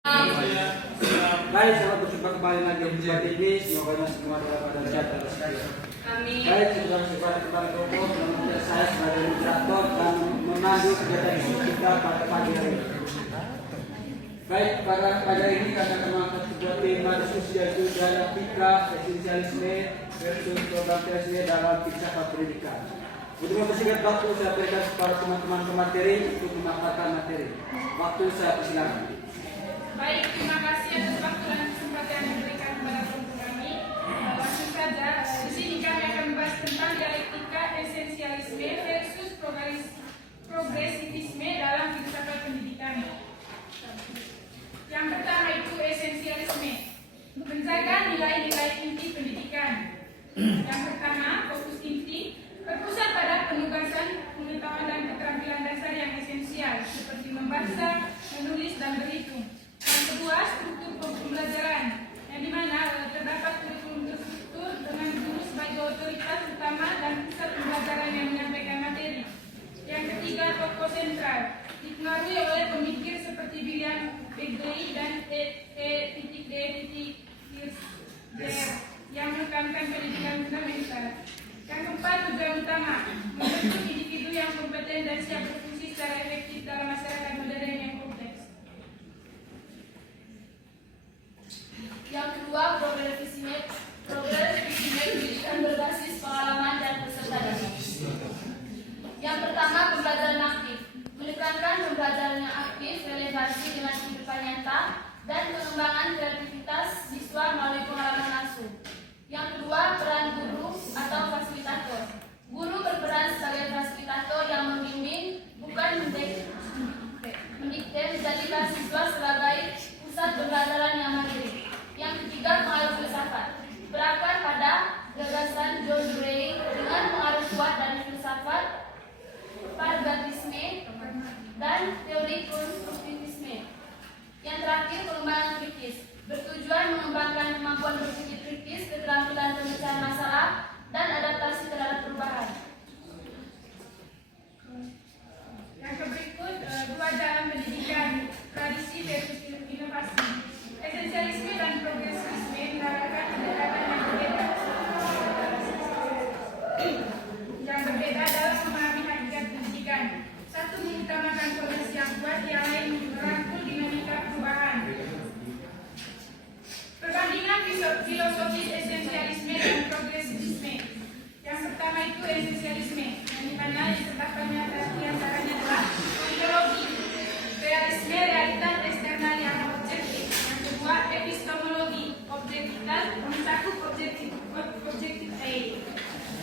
Baik, selamat berjumpa kembali lagi di Jati ini. Semoga semua dalam keadaan sehat dan sehat. Amin. Baik, kita bersyukur kepada Tuhan yang saya sebagai moderator dan memandu kegiatan kita pada pagi hari ini. Baik, pada pagi hari ini kami akan mengangkat sebuah tema diskusi yaitu dialektika esensialisme versus progresisme dalam filsafat pendidikan. Untuk mempersingkat waktu, saya berikan kepada teman-teman pemateri untuk memaparkan materi. Waktu saya persilakan. Baik, terima kasih atas waktu dan kesempatan yang diberikan kepada kelompok kami. Langsung saja, di sini kami akan membahas tentang dialektika esensialisme versus progresivisme dalam filsafat pendidikan. Yang pertama itu esensialisme, menjaga nilai-nilai inti pendidikan. Yang pertama, fokus inti, berpusat pada penugasan pengetahuan dan keterampilan dasar yang esensial, seperti membaca, menulis, dan berhitung. Yang kedua, struktur pembelajaran, yang dimana terdapat kurikulum terstruktur dengan guru sebagai otoritas utama dan pusat pembelajaran yang menyampaikan materi. Yang ketiga, tokoh sentral, dipengaruhi oleh pemikir seperti William Begley dan E.D. Hirschberg yang menekankan pendidikan fundamental. Yang keempat, tujuan utama, membentuk individu yang kompeten dan siap berfungsi secara efektif dalam masyarakat modern yang kompleks. Yang kedua, progresivisme pendidikan berbasis pengalaman dan peserta didik. Yang pertama, pembelajaran aktif, menekankan pembelajaran yang aktif, relevansi dengan kehidupan nyata, dan pengembangan kreativitas siswa melalui pengalaman langsung. Yang kedua, peran guru atau fasilitator. Guru berperan sebagai fasilitator yang membimbing, bukan mendikte, menjadikan siswa sebagai pusat pembelajaran yang mandiri. Yang ketiga, pengaruh filsafat, berakar pada gagasan John Gray dengan pengaruh kuat dari filsafat pragmatisme dan teori konstruktivisme. Yang terakhir, pengembangan kritis, bertujuan mengembangkan kemampuan berpikir kritis, keterampilan pemecahan masalah, dan adaptasi terhadap perubahan. Yang berikut, dua dalam pendidikan, tradisi versus inovasi. Esensialisme dan progresivisme menawarkan pendekatan yang berbeda. Dalam memahami hakikat pendidikan. Satu mengutamakan fondasi yang kuat, yang lain merangkul dinamika perubahan. Perbandingan filosofis esensialisme dan progresivisme. Yang pertama itu esensialisme, yang dimana terdapat di antaranya adalah ideologi, realisme, realitas eksternal yang objektif. Yang kedua, epistemologi, objektivitas, mencakup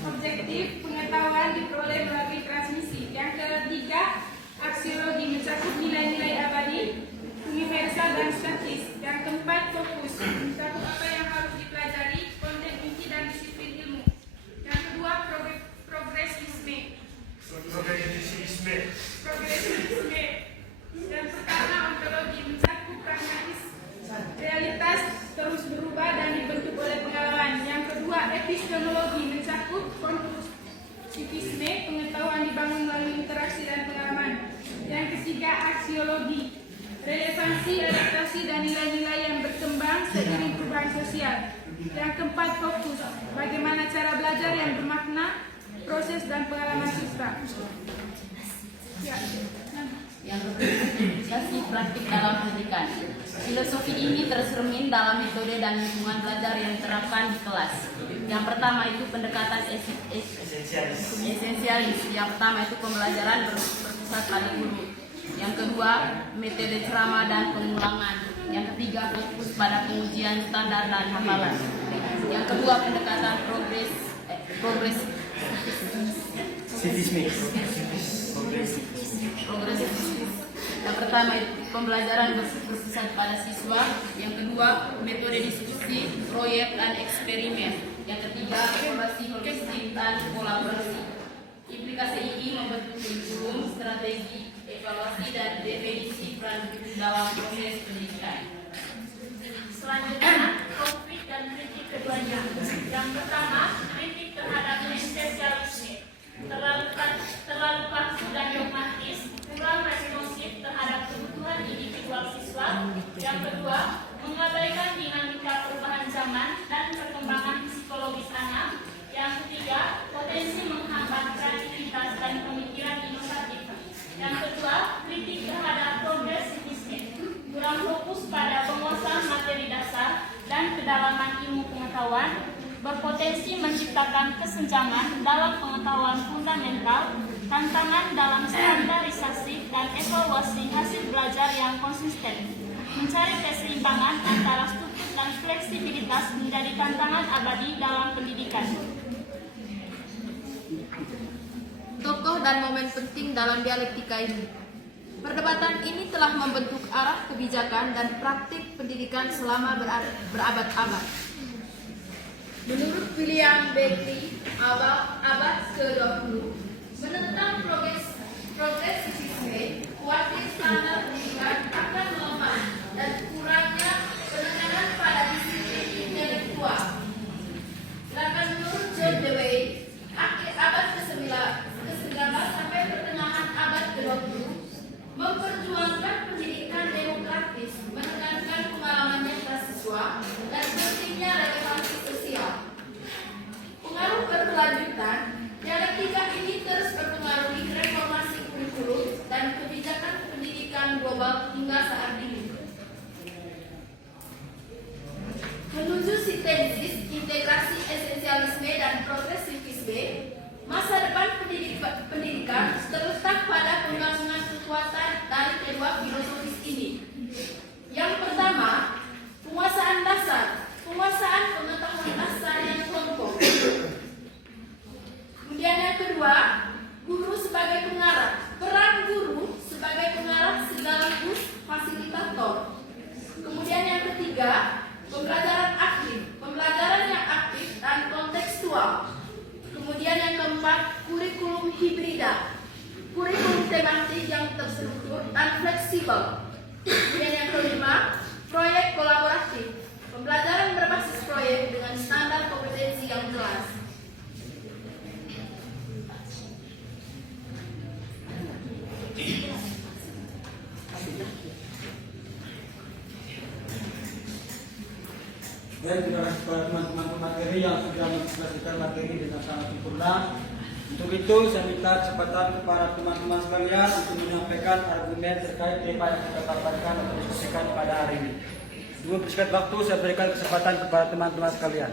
objektif pengetahuan diperoleh melalui transmisi. Yang ketiga, aksiologi, mencakup nilai-nilai abadi, universal dan statis. Yang keempat, fokus, mencakup apa yang harus dipelajari, konten inti dan disiplin ilmu. Yang kedua, progresivisme. Yang pertama, ontologi, mencakup pragmatis, realitas terus berubah dan dibentuk oleh pengalaman. Yang kedua, epistemologi, mencakup konstruktivisme, pengetahuan dibangun melalui interaksi dan pengalaman. Yang ketiga, aksiologi, relevansi, adaptasi, dan nilai-nilai yang berkembang seiring perubahan sosial. Yang keempat, fokus, bagaimana cara belajar yang bermakna, proses dan pengalaman siswa. Yang aplikasi praktik dalam pendidikan. Filosofi ini tercermin dalam metode dan lingkungan belajar yang diterapkan di kelas. Yang pertama itu pendekatan esensialis. Yang pertama itu pembelajaran berpusat pada guru. Yang kedua, metode ceramah dan pengulangan. Yang ketiga, fokus pada pengujian standar dan hafalan. Yang kedua, pendekatan progresif. Yang pertama itu pembelajaran berpusat pada siswa. Yang kedua, metode diskusi, proyek dan eksperimen. Yang ketiga, evaluasi holistik dan kolaborasi. Implikasi ini membentuk kurikulum, strategi, evaluasi dan definisi peran guru dalam proses pendidikan. Selanjutnya, konflik dan kritik keduanya. Yang pertama, kritik terhadap esensialisme, terlalu kaku dan dogmatis, kurang responsif terhadap kebutuhan individual siswa. Yang kedua, mengabaikan dinamika perubahan zaman dan perkembangan psikologis anak. Yang ketiga, potensi menghambat kreativitas dan pemikiran inovatif. Yang kedua, kritik terhadap progresivisme, kurang fokus pada penguasaan materi dasar dan kedalaman ilmu pengetahuan, berpotensi menciptakan kesenjangan dalam pengetahuan fundamental, tantangan dalam standarisasi dan evaluasi hasil belajar yang konsisten, mencari keseimbangan antara struktur dan fleksibilitas menjadi tantangan abadi dalam pendidikan. Tokoh dan momen penting dalam dialektika ini. Perdebatan ini telah membentuk arah kebijakan dan praktik pendidikan selama berabad-abad. Menurut William Beckley, abad ke-20, menentang progresivisme, kuatir standar pendidikan akan melemah dan kurangnya penekanan pada disiplin intelektual. Sedangkan menurut John Dewey, akhir abad ke-19 sampai pertengahan abad ke-20, memperjuangkan pendidikan demokratis, menekankan pengalaman nyata siswa, dan pentingnya relevansi sosial. Pengaruh berkelanjutan, dialektika ini terus berpengaruhi reformasi kurikulum dan kebijakan pendidikan global hingga saat ini. Menuju sintesis, integrasi esensialisme dan progresivisme, masa depan pendidikan terletak pada pembangunan kekuatan dari kedua filosofis ini. Yang pertama, penguasaan dasar, penguasaan pengetahuan dasar yang kelompok. Kemudian yang kedua, guru sebagai pengarah, peran guru sebagai pengarah sekaligus fasilitator. Kemudian yang ketiga, pembelajaran aktif, pembelajaran yang aktif dan kontekstual. Kemudian yang keempat, kurikulum hibrida, kurikulum tematik yang terstruktur dan fleksibel. Kemudian yang kelima, proyek kolaboratif, pembelajaran berbasis proyek dengan standar kompetensi yang jelas. Dan terima kasih kepada teman-teman materi yang sudah menjelaskan materi dengan sangat sempurna. Untuk itu saya minta kesempatan kepada teman-teman sekalian untuk menyampaikan argumen terkait tema yang kita paparkan atau diskusikan pada hari ini. Sebelum bersingkat waktu, saya berikan kesempatan kepada teman-teman sekalian.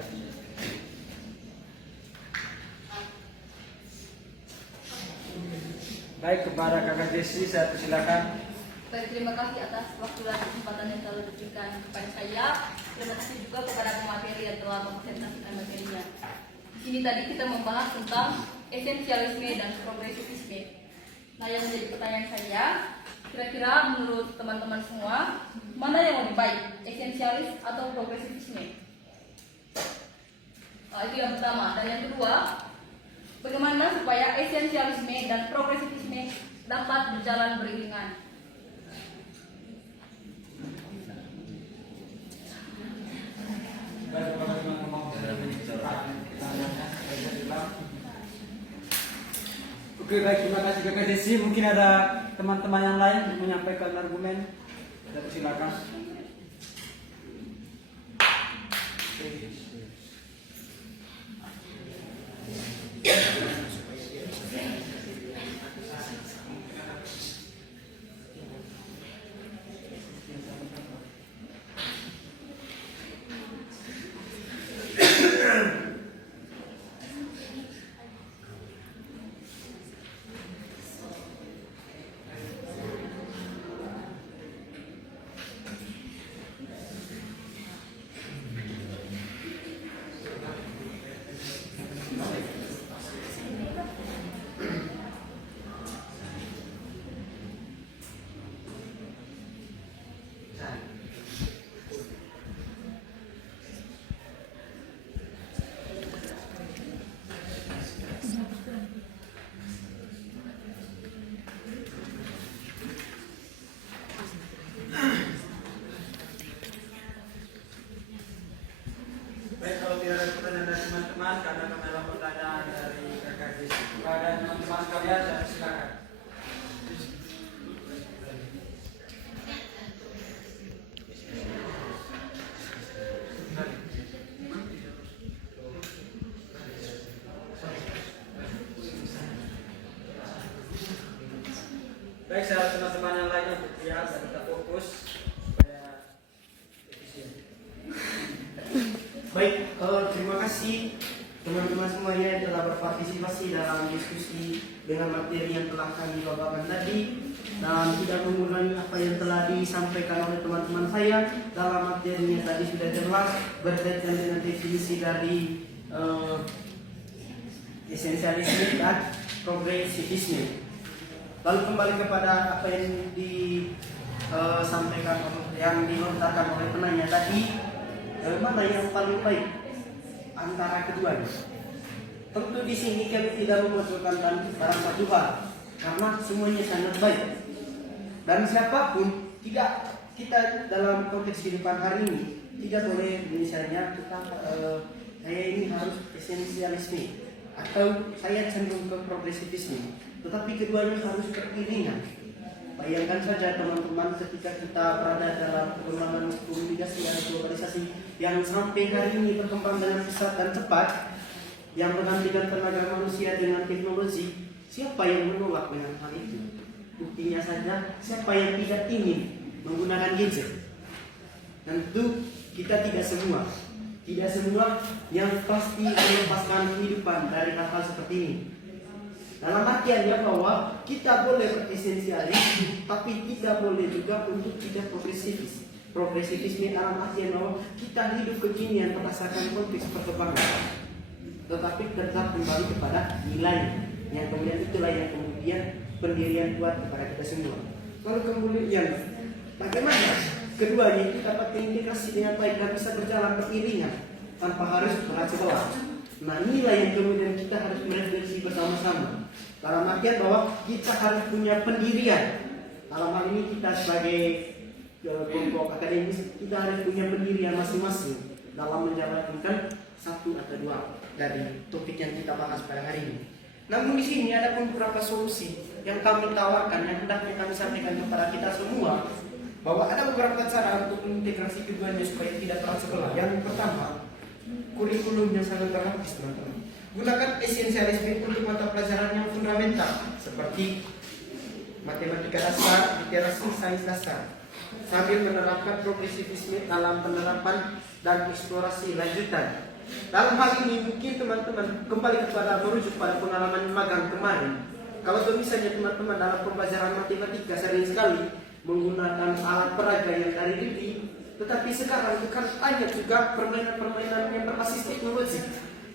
Baik, kepada Kakak Desi saya persilakan. Baik, terima kasih atas waktu dan kesempatan yang telah diberikan kepada saya. Terima kasih juga kepada pemateri yang telah mempresentasikan materinya. Di sini tadi kita membahas tentang esensialisme dan progresivisme. Nah, yang menjadi pertanyaan saya, kira-kira menurut teman-teman semua, mana yang lebih baik, esensialis atau progresivisme? Nah, itu yang pertama. Dan yang kedua, bagaimana supaya esensialisme dan progresivisme dapat berjalan beriringan? Oke, baik, terima kasih Kakak Desi. Mungkin ada teman-teman yang lain untuk menyampaikan argumen. Silakan. Baik, kalau tidak ada pertanyaan dari teman-teman, karena kami ada pertanyaan dari Kakak Desi. Kepada teman-teman sekalian, saya silakan. berpartisipasi dalam diskusi dengan materi yang telah kami bawakan tadi, dan tidak mengulangi apa yang telah disampaikan oleh teman-teman saya. Dalam materinya tadi sudah jelas berkaitan dengan definisi dari esensialisme dan progresivisme. Lalu kembali kepada apa yang disampaikan yang dilontarkan oleh penanya tadi, mana yang paling baik antara keduanya? Tentu di sini kami tidak memasukkan barang satu hal, karena semuanya sangat baik. Dan siapapun tidak, kita dalam konteks kehidupan hari ini tidak boleh misalnya kita saya ini harus esensialisme atau saya cenderung ke progresivisme, tetapi keduanya harus beriringan. Bayangkan saja teman-teman, ketika kita berada dalam perkembangan komunikasi dan globalisasi yang sampai hari ini berkembang dengan pesat dan cepat, yang menggantikan tenaga manusia dengan teknologi, siapa yang menolak dengan hal itu? Buktinya saja, siapa yang tidak ingin menggunakan gadget? Tentu kita tidak semua yang pasti melepaskan kehidupan dari hal-hal seperti ini. Dalam artiannya bahwa kita boleh beresensialis, tapi tidak boleh juga untuk tidak progresivis. Progresivisme dalam artian bahwa kita hidup kekinian berdasarkan konteks perkembangan, tetapi tetap kembali kepada nilai yang kemudian itulah yang kemudian pendirian kuat kepada kita semua. Lalu kemudian bagaimana keduanya itu dapat terintegrasi dengan baik dan bisa berjalan beriringan tanpa harus berat sebelah. Nah, inilah yang kemudian kita harus merefleksi bersama-sama. Dalam artian bahwa kita harus punya pendirian. Dalam hal ini kita sebagai kelompok akademis, kita harus punya pendirian masing-masing dalam menjalankan satu atau dua dari topik yang kita bahas pada hari ini. Namun di sini ada beberapa solusi yang kami tawarkan, yang hendaknya kami sampaikan kepada kita semua, bahwa ada beberapa cara untuk mengintegrasi keduanya supaya tidak berat sebelah. Yang pertama, kurikulumnya sangat dramatis, teman-teman. Gunakan esensialisme untuk mata pelajaran yang fundamental seperti matematika dasar, literasi, sains dasar, sambil menerapkan progresivisme dalam penerapan dan eksplorasi lanjutan. Dalam hal ini mungkin teman-teman kembali kepada merujuk pada pengalaman magang kemarin. Kalau misalnya teman-teman dalam pembelajaran matematika sering sekali menggunakan alat peraga yang dari diri, tetapi sekarang bukan hanya juga permainan-permainan yang berbasis teknologi,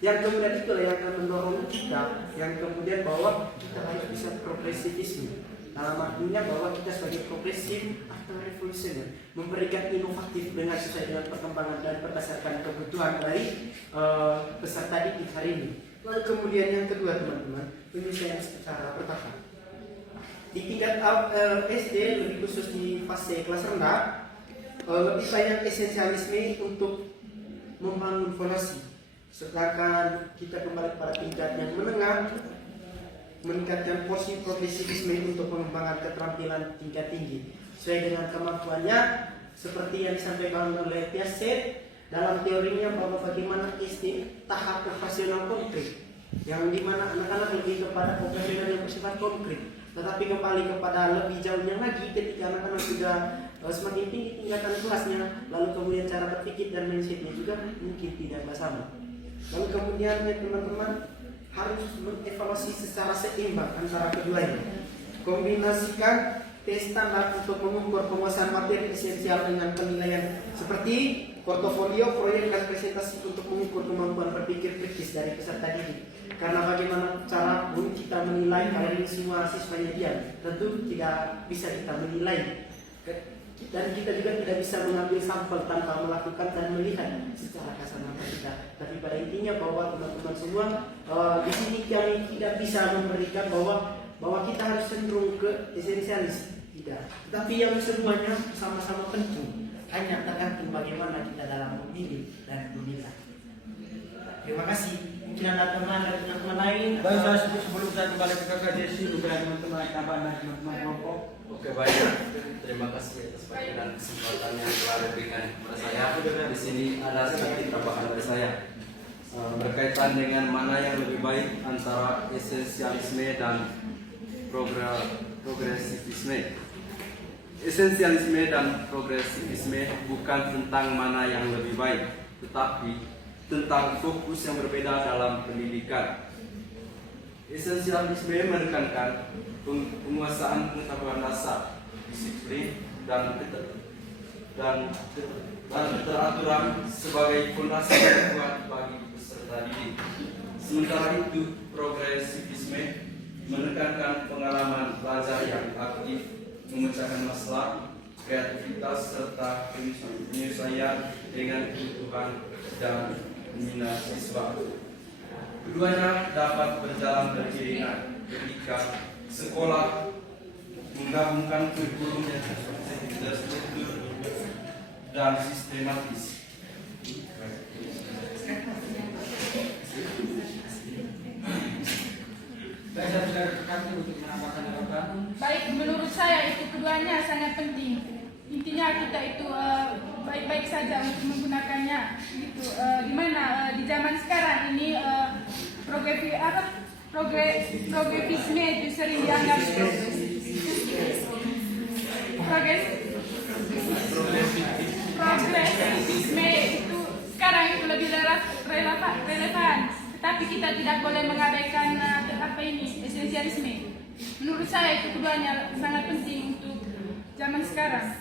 yang kemudian itulah yang akan mendorong kita, yang kemudian bahwa kita harus bisa progresivisme. Dalam artinya bahwa kita sebagai progresif atau revolusioner memberikan inovatif dengan sesuai dengan perkembangan dan berdasarkan kebutuhan dari peserta didik hari ini. Lalu kemudian yang kedua teman-teman, penyelesaian secara bertahap. Di tingkat SD, lebih khusus di fase kelas rendah, lebih banyak esensialisme untuk membangun fondasi. Sedangkan kita kembali pada tingkat yang menengah, meningkatkan porsi progresivisme untuk pengembangan keterampilan tingkat tinggi sesuai dengan kemampuannya, seperti yang disampaikan oleh Piaget dalam teorinya bahwa bagaimana SD tahap operasional konkret, yang dimana anak-anak lebih kepada operasional yang bersifat konkret, tetapi kembali kepada lebih jauhnya lagi ketika anak-anak sudah semakin tinggi tingkatan kelasnya, lalu kemudian cara berpikir dan mindsetnya juga mungkin tidak sama. Lalu kemudian teman-teman harus mengevaluasi secara seimbang antara keduanya. Kombinasikan tes standar untuk mengukur penguasaan materi esensial dengan penilaian seperti portofolio, proyek, dan presentasi untuk mengukur kemampuan berpikir kritis dari peserta didik. Karena bagaimana cara kita menilai kalau ini semua siswanya diam, tentu tidak bisa kita menilai. Dan kita juga tidak bisa mengambil sampel tanpa melakukan dan melihat secara kasar mata kita. Tapi pada intinya bahwa teman-teman semua di sini kami tidak bisa memberikan bahwa kita harus cenderung ke esensialis, tidak. Tetapi yang semuanya sama-sama penting. Hanya tergantung bagaimana kita dalam memilih dan memilah. Terima kasih. Mungkin ada teman-teman lain. Baik, saya sebelum saya kembali ke Kakak Desi, bukan teman-teman tambahan dan teman-teman kelompok. Oke, baik. Terima kasih atas waktu dan kesempatan yang telah diberikan kepada saya. Di sini ada sedikit tambahan dari saya berkaitan dengan mana yang lebih baik antara esensialisme dan progresivisme. Esensialisme dan progresivisme bukan tentang mana yang lebih baik, tetapi tentang fokus yang berbeda dalam pendidikan. Esensialisme menekankan penguasaan pengetahuan dasar, disiplin, dan keteraturan sebagai fondasi yang kuat bagi peserta didik. Sementara itu, progresivisme menekankan pengalaman belajar yang aktif, memecahkan masalah, kreativitas, serta penyesuaian dengan kebutuhan dan minat siswa. Keduanya dapat berjalan beriringan ketika sekolah menggabungkan kurikulum yang terstruktur dan sistematis. Untuk menambahkan jawaban. Baik, menurut saya itu keduanya sangat penting. Intinya kita itu baik-baik saja untuk menggunakannya. Gitu. Dimana di zaman sekarang ini progresisme itu sering dianggap progresisme itu sekarang itu lebih relevan. Tapi kita tidak boleh mengabaikan esensialisme. Menurut saya itu keduanya sangat penting untuk zaman sekarang.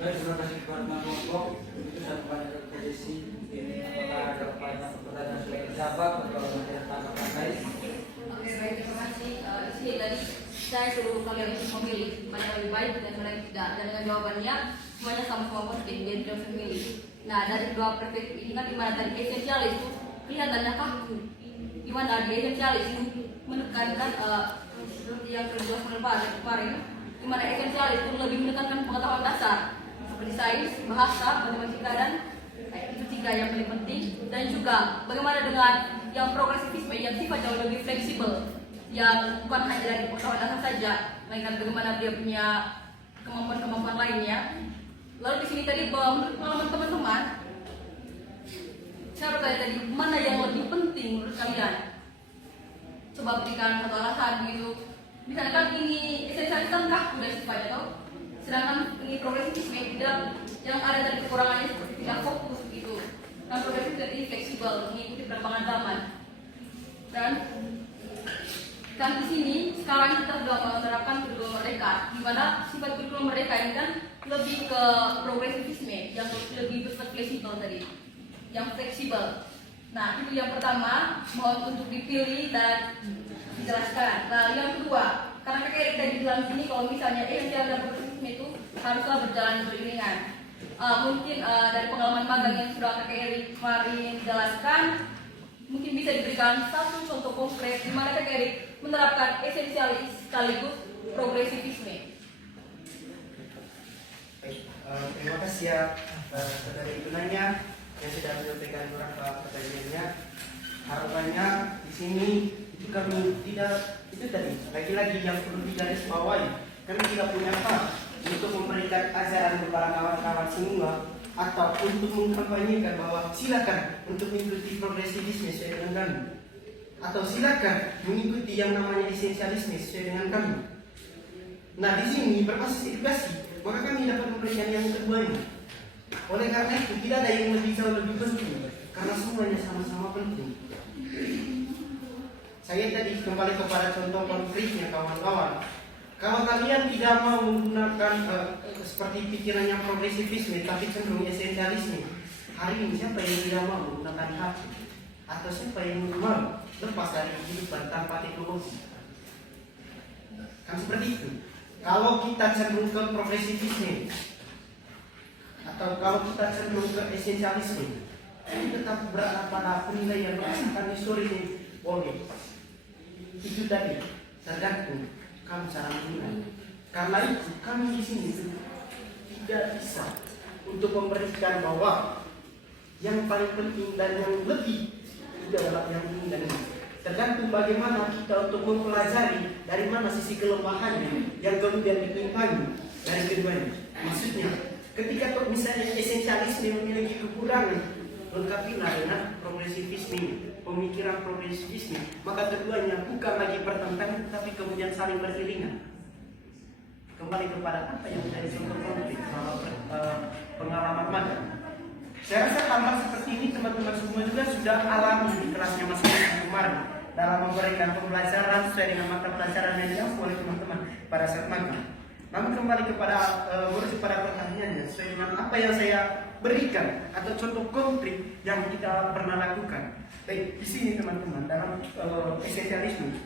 Baik, terima kasih kepada kelompok. Itu satu panel posisi. Apakah ada pertanyaan sudah terjawab atau ada tanggapan lain? Oke, baik, terima kasih. Di sini tadi saya suruh kalian untuk memilih mana yang lebih baik dan mana yang tidak. Dan dengan jawabannya semuanya sama-sama positif, jadi tidak usah memilih. Nah, dari dua perspektif ini kan dimana tadi esensialis itu kelihatannya kaku, dimana di esensialis itu menekankan seperti yang kedua kemarin, dimana esensialis itu lebih menekankan pengetahuan dasar seperti sains, bahasa, matematika dan itu tiga yang paling penting. Dan juga bagaimana dengan yang progresivisme yang sifatnya jauh lebih fleksibel, yang bukan hanya dari pengetahuan dasar saja, melainkan bagaimana dia punya kemampuan-kemampuan lainnya. Lalu di sini tadi menurut pengalaman teman-teman, saya bertanya tadi mana yang lebih penting menurut kalian? Coba berikan satu alasan gitu. Misalnya kan ini esensialis kan kaku dan sifatnya tau, sedangkan ini progresivisme tidak, yang ada dari kekurangannya seperti tidak fokus gitu. Dan progresif jadi fleksibel, mengikuti perkembangan zaman. Dan di sini sekarang kita sudah menerapkan kurikulum merdeka, di mana sifat kurikulum merdeka ini kan lebih ke progresivisme, yang lebih bersifat fleksibel tadi, yang fleksibel. Nah, itu yang pertama, mohon untuk dipilih dan dijelaskan. Nah, yang kedua, karena KKRI tadi bilang sini kalau misalnya esensial dan progresivisme itu haruslah berjalan beriringan. Mungkin dari pengalaman magang yang sudah KKRI kemarin jelaskan, mungkin bisa diberikan satu contoh konkret di mana KKRI menerapkan esensialis sekaligus progresivisme. Baik, terima kasih ya saudara Ibu Nanya yang sudah menyampaikan beberapa pertanyaannya. Harapannya di sini itu kami tidak itu tadi lagi-lagi yang perlu digarisbawahi. Kami tidak punya hak untuk memberikan ajaran kepada kawan-kawan semua atau untuk mengkampanyekan bahwa silakan untuk mengikuti progresivisme sesuai dengan kami, atau silakan mengikuti yang namanya esensialisme sesuai dengan kami. Nah, di sini berbasis edukasi, maka kami dapat memberikan yang kedua ini. Oleh karena itu tidak ada yang lebih jauh lebih penting, karena semuanya sama-sama penting. Saya tadi kembali kepada contoh konkretnya kawan-kawan. Kalau kalian tidak mau menggunakan seperti pikirannya progresivisme tapi cenderung esensialisme, hari ini siapa yang tidak mau menggunakan HP? Atau siapa yang mau lepas dari kehidupan tanpa teknologi? Kan seperti itu. Kalau kita cenderung ke progresivisme atau kalau kita cenderung ke esensialisme, ini tetap berada pada penilaian berdasarkan histori boleh. Itu tadi tergantung kamu cara menilai. Karena itu kami di sini tidak bisa untuk memberikan bahwa yang paling penting dan yang lebih itu adalah yang ini dan ini. Tergantung bagaimana kita untuk mempelajari dari mana sisi kelemahannya yang kemudian ditimpangi dari keduanya. Maksudnya, ketika misalnya esensialisme memiliki kekurangan, lengkapilah dengan progresivisme, pemikiran progresivisme, maka keduanya bukan lagi bertentangan, tapi kemudian saling beriringan. Kembali kepada apa yang menjadi contoh konkret pengalaman magang. Saya rasa hal-hal seperti ini teman-teman semua juga sudah alami di kelasnya masing-masing kemarin. dalam memberikan pembelajaran sesuai dengan mata pelajaran yang diampu oleh teman-teman pada saat magang. Namun kembali kepada merujuk pada pertanyaannya, sesuai dengan apa yang saya berikan atau contoh konkret yang kita pernah lakukan. Baik, di sini teman-teman dalam esensialisme,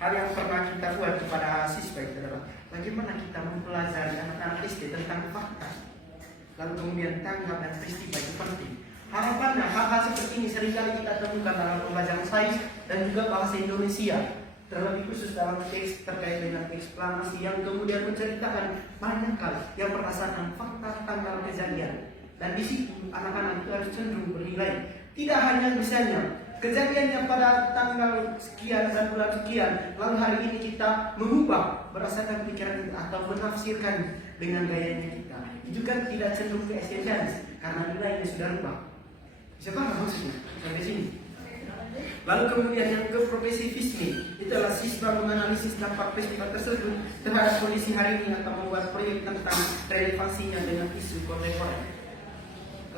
hal yang pernah kita buat kepada siswa itu adalah bagaimana kita mempelajari anak-anak SD tentang fakta, lalu kemudian tanggap dan peristiwa itu penting. Harapannya hal-hal seperti ini seringkali kita temukan dalam pembelajaran sains dan juga bahasa Indonesia, terlebih khusus dalam teks terkait dengan eksplanasi yang kemudian menceritakan banyak hal yang berdasarkan fakta tanggal kejadian. Dan di situ anak-anak itu harus cenderung bernilai. Tidak hanya misalnya kejadiannya pada tanggal sekian dan bulan sekian, lalu hari ini kita mengubah berdasarkan pikiran kita atau menafsirkan dengan gayanya kita. Itu kan tidak cenderung ke esensialis karena nilainya sudah rubah. Bisa paham maksudnya sampai sini? Lalu kemudian yang ke progresivisme, itu adalah siswa menganalisis dampak peristiwa tersebut terhadap kondisi hari ini atau membuat proyek tentang relevansinya dengan isu kontemporer.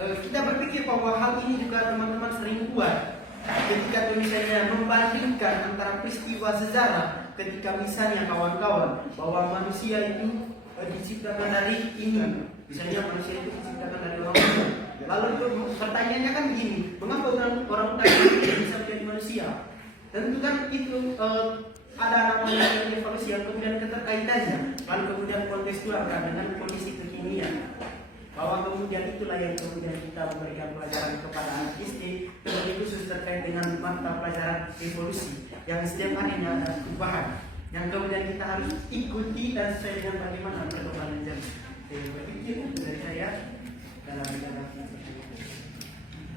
Kita berpikir bahwa hal ini juga teman-teman sering buat ketika misalnya membandingkan antara peristiwa sejarah, ketika misalnya kawan-kawan bahwa manusia itu diciptakan dari ini, misalnya manusia itu diciptakan dari orang. Lalu pertanyaannya kan begini, mengapa orang bisa menjadi manusia? Tentu kan itu ada namanya evolusi yang kemudian keterkaitannya, lalu kemudian kontekstualkan dengan kondisi kekinian. Bahwa kemudian itulah yang kemudian kita memberikan pelajaran kepada anak SD, terlebih khusus terkait dengan mata pelajaran evolusi yang setiap harinya ada perubahan yang kemudian kita harus ikuti dan sesuai dengan bagaimana perkembangan zaman. Saya berpikir dari saya dalam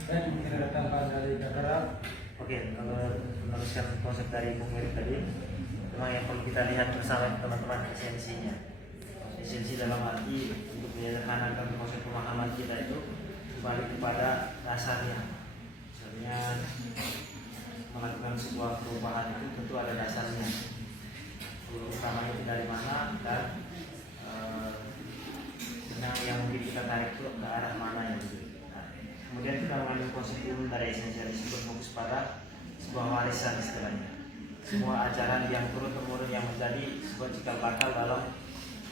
Dan mungkin ada tambahan dari Kakak. Oke, kalau meneruskan konsep dari Bung Erik tadi, memang yang perlu kita lihat bersama teman-teman esensinya. Esensi dalam arti untuk menyederhanakan konsep pemahaman kita itu kembali kepada dasarnya. Misalnya melakukan sebuah perubahan itu tentu ada dasarnya. Guru utamanya itu dari mana dan yang mungkin kita tarik itu ke arah mana yang gitu. Kemudian kita mengambil konsep umum dari esensialisme berfokus pada sebuah warisan istilahnya. Semua ajaran yang turun-temurun yang menjadi sebuah cikal bakal dalam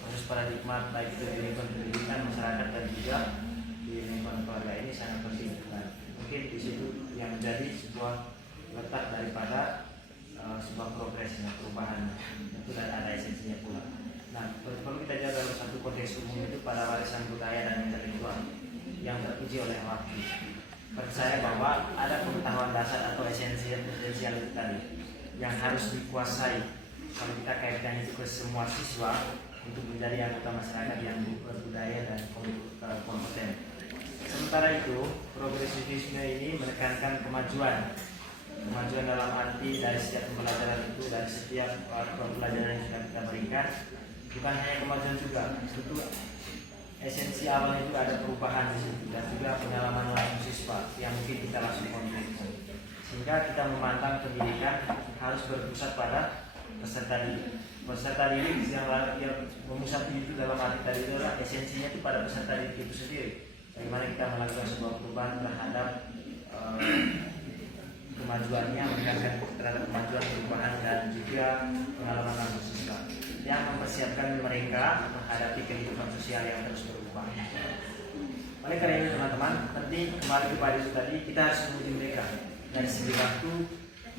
proses paradigma baik itu di lingkungan pendidikan masyarakat dan juga di lingkungan keluarga ini sangat penting. Nah, mungkin di situ yang menjadi sebuah letak daripada sebuah progresnya, perubahan itu dan ada esensinya pula. Nah, perlu kita jaga dalam satu konteks umum itu pada warisan budaya dan intelektual yang teruji oleh waktu. Percaya bahwa ada pengetahuan dasar atau esensial tadi yang harus dikuasai kalau kita kaitkan itu ke semua siswa untuk menjadi anggota masyarakat yang berbudaya dan kompeten. Sementara itu, progresivisme ini menekankan kemajuan dalam arti dari setiap pembelajaran itu, dari setiap pembelajaran yang sudah kita berikan, bukan hanya kemajuan juga, tentu esensi awalnya itu ada perubahan di situ dan juga pengalaman langsung siswa yang mungkin kita langsung kontribusi. Sehingga kita memandang pendidikan harus berpusat pada peserta didik. Peserta didik yang memusat itu dalam arti tadi itu adalah esensinya itu pada peserta didik itu sendiri. Bagaimana kita melakukan sebuah perubahan terhadap kemajuannya, meningkatkan terhadap kemajuan perubahan dan juga pengalaman langsung siswa yang mempersiapkan mereka menghadapi kehidupan sosial yang terus berubah. Oleh karena itu teman-teman, nanti kembali kepada itu tadi kita harus menguji mereka dari segi waktu.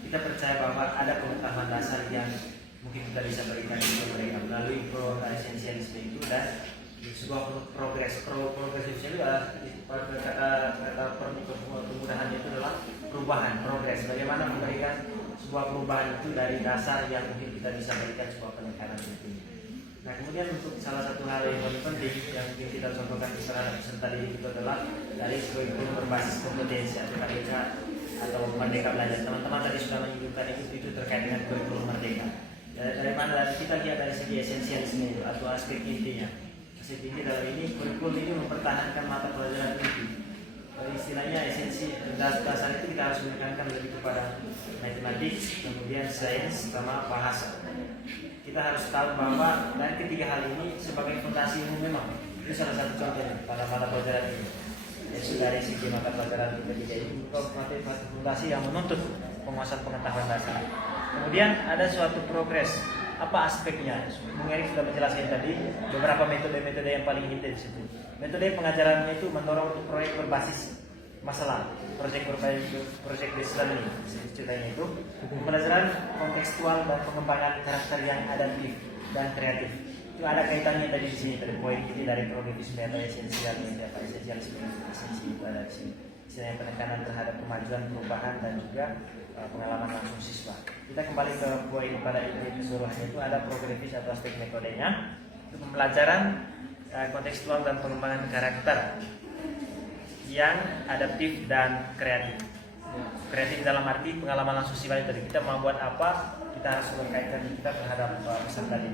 Kita percaya bahwa ada pengetahuan dasar yang mungkin kita bisa berikan kepada mereka melalui esensialisme itu dan sebuah progresif itu adalah kata kemudahannya itu adalah perubahan, progres. Bagaimana memberikan sebuah perubahan itu dari dasar yang mungkin kita bisa berikan sebuah penekanan itu. Nah, kemudian untuk salah satu hal yang paling penting yang mungkin kita contohkan terhadap peserta didik itu adalah dari kurikulum berbasis kompetensi atau KBK atau Merdeka Belajar. Teman-teman tadi sudah menyebutkan itu terkait dengan kurikulum Merdeka. Dari mana kita lihat dari segi esensialisme itu atau aspek intinya. Aspek inti dalam ini kurikulum ini mempertahankan mata pelajaran inti. Istilahnya esensi dasar itu kita harus menekankan lebih kepada matematik, kemudian sains, sama bahasa. Kita harus tahu bahwa dan ketiga hal ini sebagai fondasi umum memang itu salah satu contohnya pada mata pelajaran ini. Yaitu dari segi mata pelajaran ketiga ini merupakan fondasi yang menuntut penguasaan pengetahuan dasar. Kemudian ada suatu progres. Apa aspeknya? Bung Erik sudah menjelaskan tadi beberapa metode-metode yang paling intens itu. Metode pengajarannya itu mendorong untuk proyek berbasis masalah, proyek based learning, ceritanya itu pembelajaran kontekstual dan pengembangan karakter yang adaptif dan kreatif. Itu ada kaitannya tadi di sini, tadi poin ini dari progresif atau esensial, esensialisme, esensi itu ada di sini. Istilahnya penekanan terhadap kemajuan, perubahan dan juga pengalaman langsung siswa. Kita kembali ke poin pada ini keseluruhannya, itu ada progresif atau aspek metodenya. Itu pembelajaran kontekstual dan pengembangan karakter yang adaptif dan kreatif. Kreatif dalam arti pengalaman langsung siswa tadi. Kita mau buat apa, kita harus berkaitan kita terhadap pesan tadi.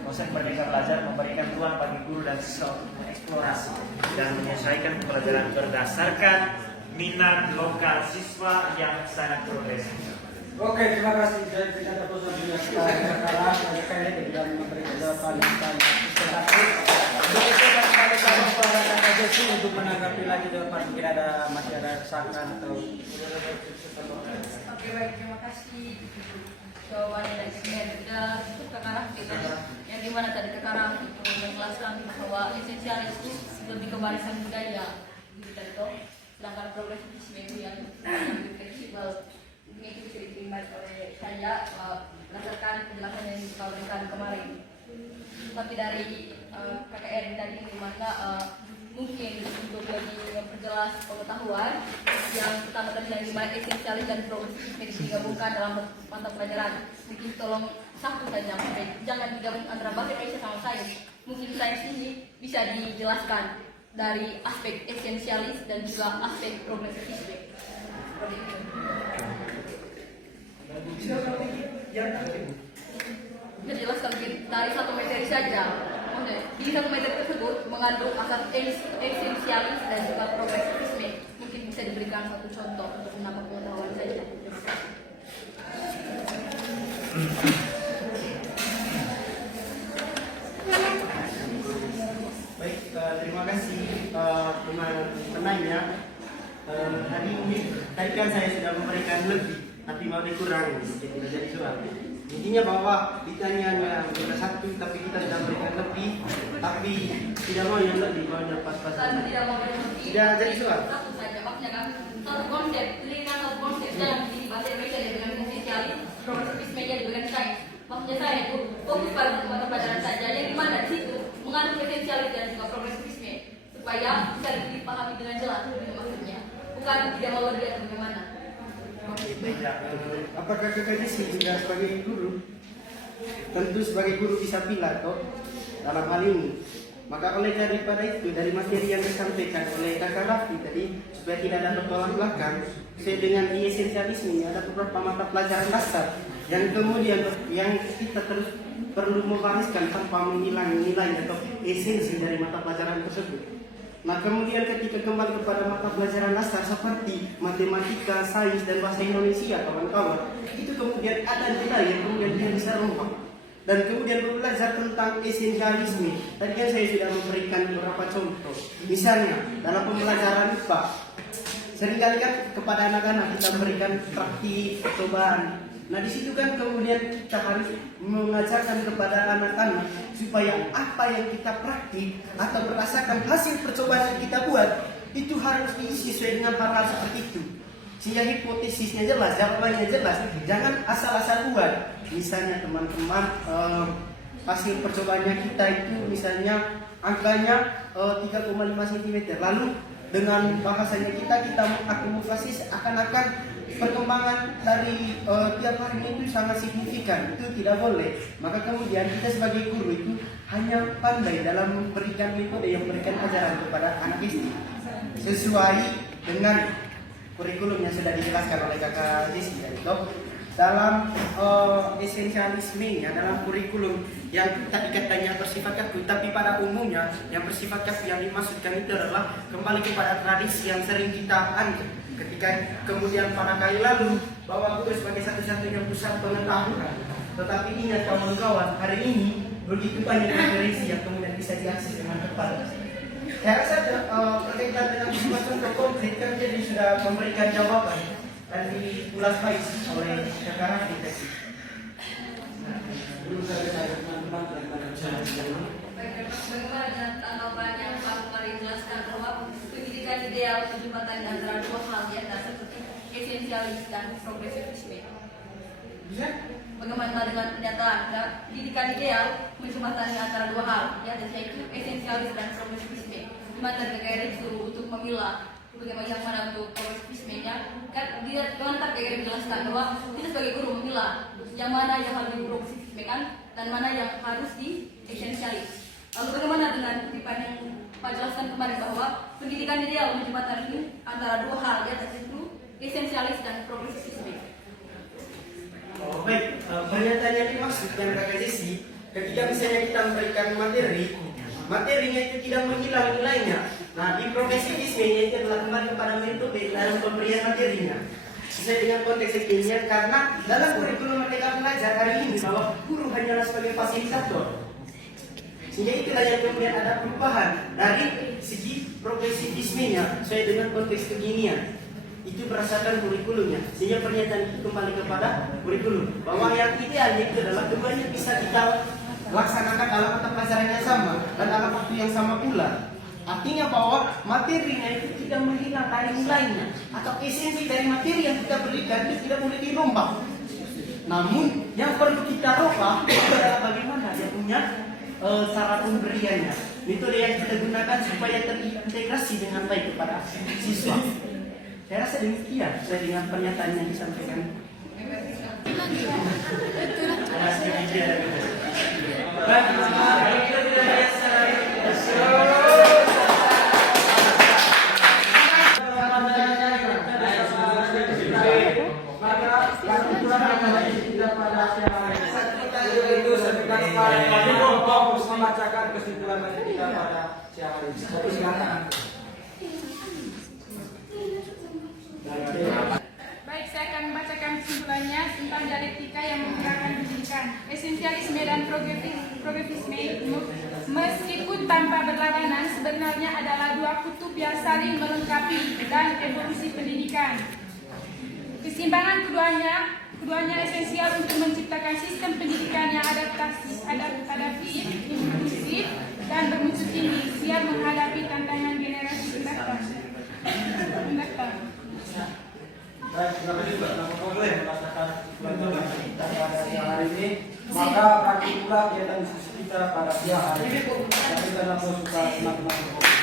Konsep merdeka belajar memberikan ruang bagi guru dan siswa untuk mengeksplorasi dan menyesuaikan pembelajaran berdasarkan minat lokal siswa yang sangat progresif. Oke, terima kasih. Saya tidak ada bosan juga sekarang ada kalian yang tidak memberikan jawaban yang tadi. Untuk itu saya kembali kepada Kakak Jesse untuk menanggapi lagi jawaban. Mungkin masih ada kesalahan atau. Oke, baik, terima kasih. Jawabannya dari kita itu Kakak yang dimana tadi Kakak itu menjelaskan bahwa esensialis itu lebih ke barisan budaya gitu itu, sedangkan progresifisme itu yang lebih fleksibel. Ini itu bisa diterima oleh saya berdasarkan penjelasan yang diberikan kemarin. Tapi dari KKR tadi dimana mungkin untuk lebih memperjelas pengetahuan yang pertama tadi yang dimana esensialis dan progresifisme digabungkan dalam mata pelajaran. Mungkin tolong satu saja, jangan digabung antara bahasa Indonesia sama sains. Mungkin sains ini bisa dijelaskan dari aspek esensialis dan juga aspek progresifisme. Dijelaskan dari satu materi saja. Di satu materi tersebut mengandung asal esensialis dan juga progresifisme. Mungkin bisa diberikan satu contoh untuk menambah pengetahuan saja. Baik, terima kasih penanya. Tadi kan saya sudah memberikan lebih, tapi mau dikurangi, tidak jadi soal. Intinya bahwa ditanya kita satu, tapi kita sudah memberikan lebih, tapi tidak mau yang lebih, mau yang pas-pasan. Tidak mau yang lebih. Tidak jadi soal. Satu saja, maksudnya kan satu konsep, dengan satu konsep yang di bahasa Indonesia dengan esensialis, progresifisme dengan sains. Maksudnya saya itu fokus pada mata pelajaran saja, yang dimana di situ mengandung esensialis dan juga progresifisme supaya bisa dipahami dengan jelas itu maksudnya, bukan tidak mau lebih atau bagaimana. Apakah Kakak Jesse juga sebagai guru? Tentu sebagai guru bisa pilih toh dalam hal ini. Maka oleh daripada itu, dari materi yang disampaikan oleh Kakak Raffi tadi, supaya tidak ada pertolongan belakang, saya dengan esensialisme ini ada beberapa mata pelajaran dasar yang kemudian yang kita terus perlu mewariskan tanpa menghilang nilai atau esensi dari mata pelajaran tersebut. Nah kemudian ketika kembali kepada mata pelajaran dasar seperti matematika, sains, dan bahasa Indonesia kawan-kawan, itu kemudian ada nilai yang kemudian dia bisa rompak. Dan kemudian belajar tentang esensialisme. Tadi kan saya sudah memberikan beberapa contoh. Misalnya dalam pembelajaran IPA, seringkali kan kepada anak-anak kita berikan praktik, percobaan. Nah di situ kan kemudian kita harus mengajarkan kepada anak-anak supaya apa yang kita praktik atau berdasarkan hasil percobaan yang kita buat itu harus diisi sesuai dengan hal-hal seperti itu. Sehingga hipotesisnya jelas, jawabannya jelas. Jangan asal-asal buat. Misalnya teman-teman hasil percobaannya kita itu misalnya angkanya 3,5 cm. Lalu dengan bahasanya kita mengakumulasi seakan-akan perkembangan dari tiap hari itu sangat signifikan. Itu tidak boleh. Maka kemudian kita sebagai guru itu hanya pandai dalam memberikan metode yang memberikan ajaran kepada anak SD sesuai dengan kurikulum yang sudah dijelaskan oleh Kakak Jesse itu dalam esensialismenya, dalam kurikulum yang tadi katanya bersifat kaku, tapi pada umumnya yang bersifat kaku yang dimaksudkan itu adalah kembali kepada tradisi yang sering kita anggap ketika kemudian pada kali lalu bahwa guru sebagai satu-satunya pusat pengetahuan. Tetapi ingat kawan-kawan, hari ini begitu banyak referensi yang kemudian bisa diakses dengan cepat. Saya rasa berkaitan dengan contoh konkret kan jadi sudah memberikan jawaban. dan diulas baik oleh rekan kita. Belum saya tanya teman-teman daripada Bagaimana dengan tanggapan yang Pak kemarin jelaskan bahwa pendidikan ideal menjembatani antara dua hal ya, seperti esensialis dan progresivisme. Bagaimana dengan pernyataan pendidikan ideal menjembatani antara dua hal ya, yaitu esensialis dan progresivisme. Dimana negara itu untuk memilah bagaimana yang mana untuk progresivismenya, kan dia dengan TGRI menjelaskan bahwa kita sebagai guru memilah yang mana yang harus diprogresivisme kan dan mana yang harus di esensialis. Lalu bagaimana dengan kutipan yang Pak jelaskan kemarin bahwa pendidikan ideal menjembatani antara dua hal ya, yaitu esensialis dan progresivisme. Oh, baik, pernyataan yang dimaksud yang kakak Desi, ketika misalnya kita memberikan materi, materinya itu tidak menghilang nilainya. Nah, di progresivisme itu adalah kembali kepada metode dalam pemberian materinya. Sesuai dengan konteks kekinian, karena dalam kurikulum Merdeka Belajar hari ini bahwa guru hanyalah sebagai fasilitator. Sehingga itulah yang kemudian ada perubahan dari segi progresivismenya sesuai dengan konteks kekinian. Itu berdasarkan kurikulumnya. Sehingga pernyataan itu kembali kepada kurikulum bahwa yang idealnya itu adalah keduanya bisa kita laksanakan dalam mata pelajaran yang sama dan dalam waktu yang sama pula. Artinya bahwa materinya itu tidak menghilang dari nilainya atau esensi dari materi yang kita berikan itu tidak boleh dirombak. Namun yang perlu kita rombak adalah bagaimana dia punya cara pemberiannya, metode yang kita gunakan supaya terintegrasi dengan baik kepada siswa. Saya rasa demikian sesuai dengan pernyataan yang disampaikan. Fokus membacakan kesimpulan kita pada siang hari ini. Silakan. Baik, saya akan membacakan kesimpulannya tentang dialektika yang menggerakkan pendidikan. Esensialisme dan progresivisme meskipun tanpa berlawanan sebenarnya adalah dua kutub yang saling melengkapi dan evolusi pendidikan. Keseimbangan keduanya esensial untuk menciptakan sistem pendidikan yang adaptif, inklusif, dan bermutu tinggi siap menghadapi tantangan generasi mendatang. Baik, terima kasih Pak. Boleh merasakan kesimpulan kita pada siang hari ini. Maka akan pula kegiatan diskusi kita pada siang hari ini. Kita dalam suka teman-teman.